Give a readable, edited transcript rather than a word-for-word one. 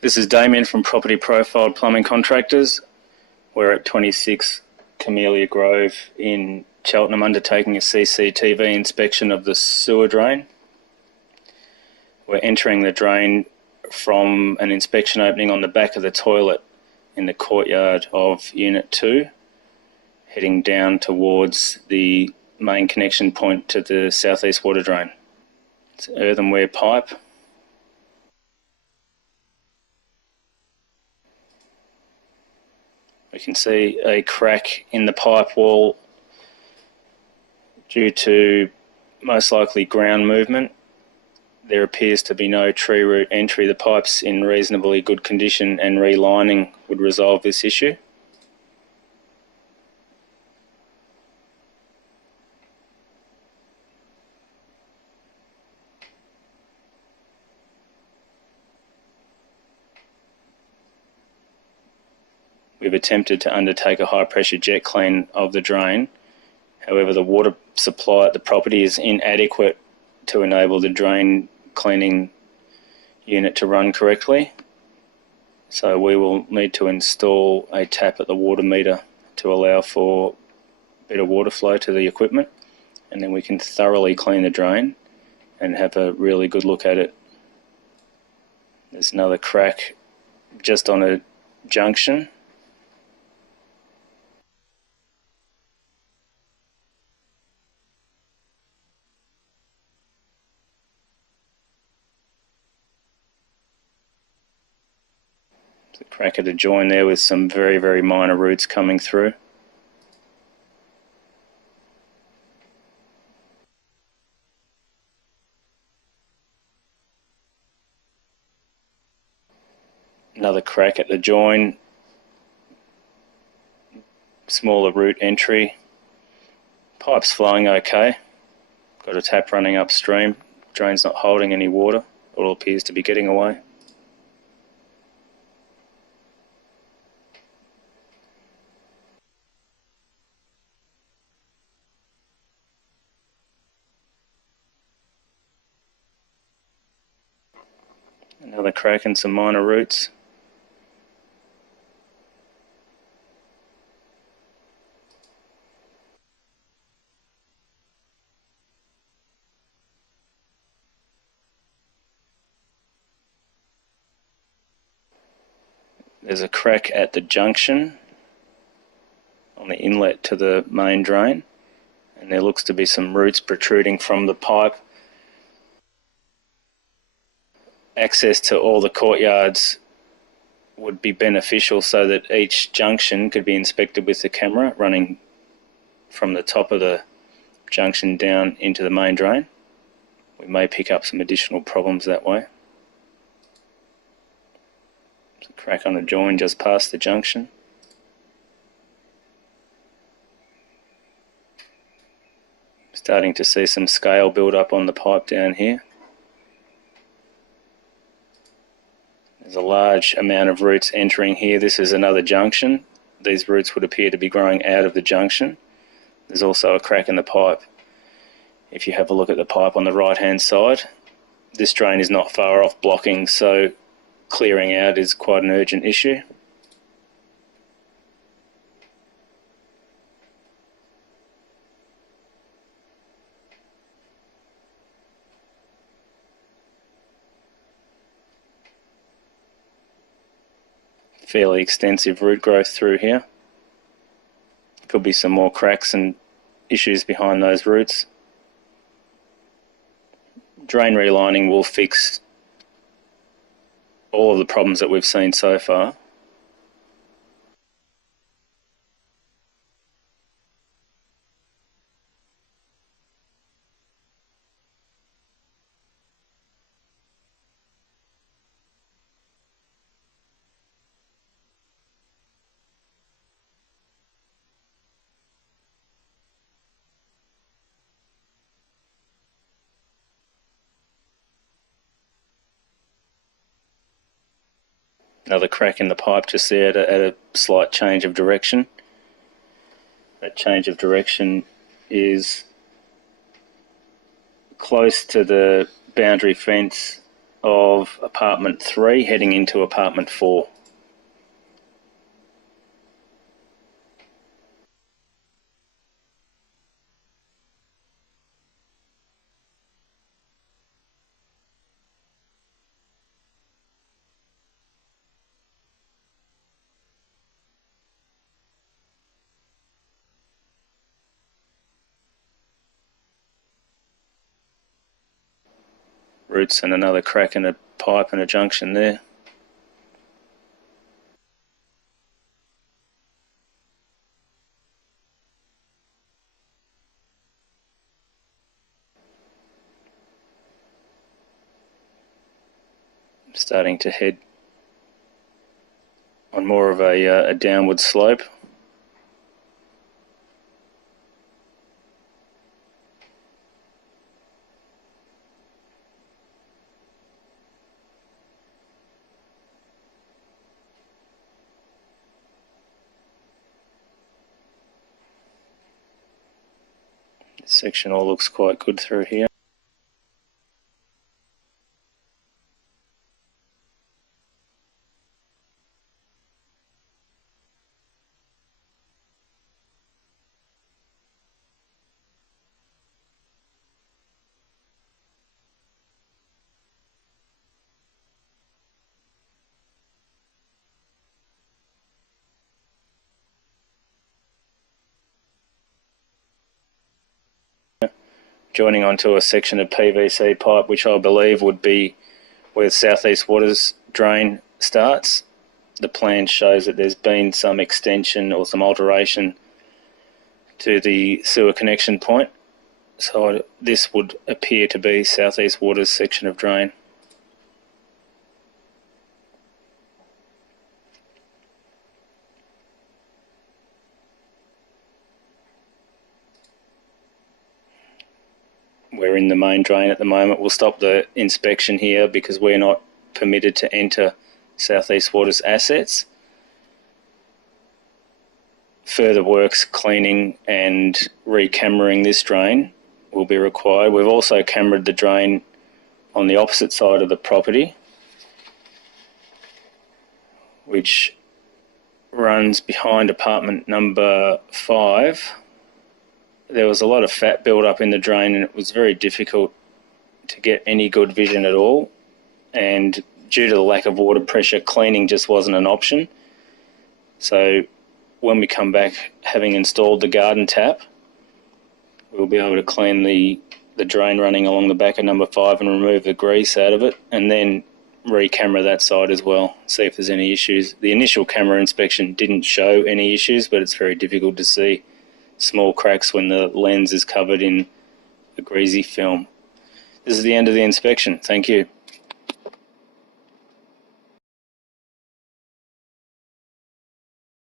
This is Damien from Property Profiled Plumbing Contractors. We're at 26 Camelia Grove in Cheltenham undertaking a CCTV inspection of the sewer drain. We're entering the drain from an inspection opening on the back of the toilet in the courtyard of Unit 2, heading down towards the main connection point to the southeast water drain. It's an earthenware pipe. We can see a crack in the pipe wall due to most likely ground movement. There appears to be no tree root entry. The pipe's in reasonably good condition and relining would resolve this issue. We've attempted to undertake a high pressure jet clean of the drain. However, the water supply at the property is inadequate to enable the drain cleaning unit to run correctly. So we will need to install a tap at the water meter to allow for better water flow to the equipment, and then we can thoroughly clean the drain and have a really good look at it. There's another crack just on a junction. The crack at a join there with some very minor roots coming through. Another crack at the join, smaller root entry. Pipe's flowing okay. Got a tap running upstream. Drain's not holding any water. All appears to be getting away. Another crack and some minor roots. There's a crack at the junction on the inlet to the main drain, and there looks to be some roots protruding from the pipe. Access to all the courtyards would be beneficial so that each junction could be inspected with the camera running from the top of the junction down into the main drain. We may pick up some additional problems that way. There's a crack on a join just past the junction. Starting to see some scale build up on the pipe down here. There's a large amount of roots entering here. This is another junction. These roots would appear to be growing out of the junction. There's also a crack in the pipe. If you have a look at the pipe on the right hand side, this drain is not far off blocking, so clearing out is quite an urgent issue. Fairly extensive root growth through here. Could be some more cracks and issues behind those roots. Drain relining will fix all of the problems that we've seen so far. Another crack in the pipe just there at a slight change of direction. That change of direction is close to the boundary fence of apartment 3 heading into apartment 4. Roots and another crack in a pipe and a junction there. Starting to head on more of a downward slope. This section all looks quite good through here. Joining onto a section of PVC pipe, which I believe would be where Southeast Water's drain starts. The plan shows that there's been some extension or some alteration to the sewer connection point. So this would appear to be Southeast Water's section of drain. We're in the main drain at the moment. We'll stop the inspection here because we're not permitted to enter Southeast Water's assets. Further works, cleaning and re-cameraing this drain will be required. We've also cameraed the drain on the opposite side of the property, which runs behind apartment number 5. There was a lot of fat built up in the drain and it was very difficult to get any good vision at all. And due to the lack of water pressure, cleaning just wasn't an option. So when we come back, having installed the garden tap, we'll be able to clean the drain running along the back of number 5 and remove the grease out of it, and then re-camera that side as well, see if there's any issues. The initial camera inspection didn't show any issues, but it's very difficult to see small cracks when the lens is covered in a greasy film. This is the end of the inspection. Thank you.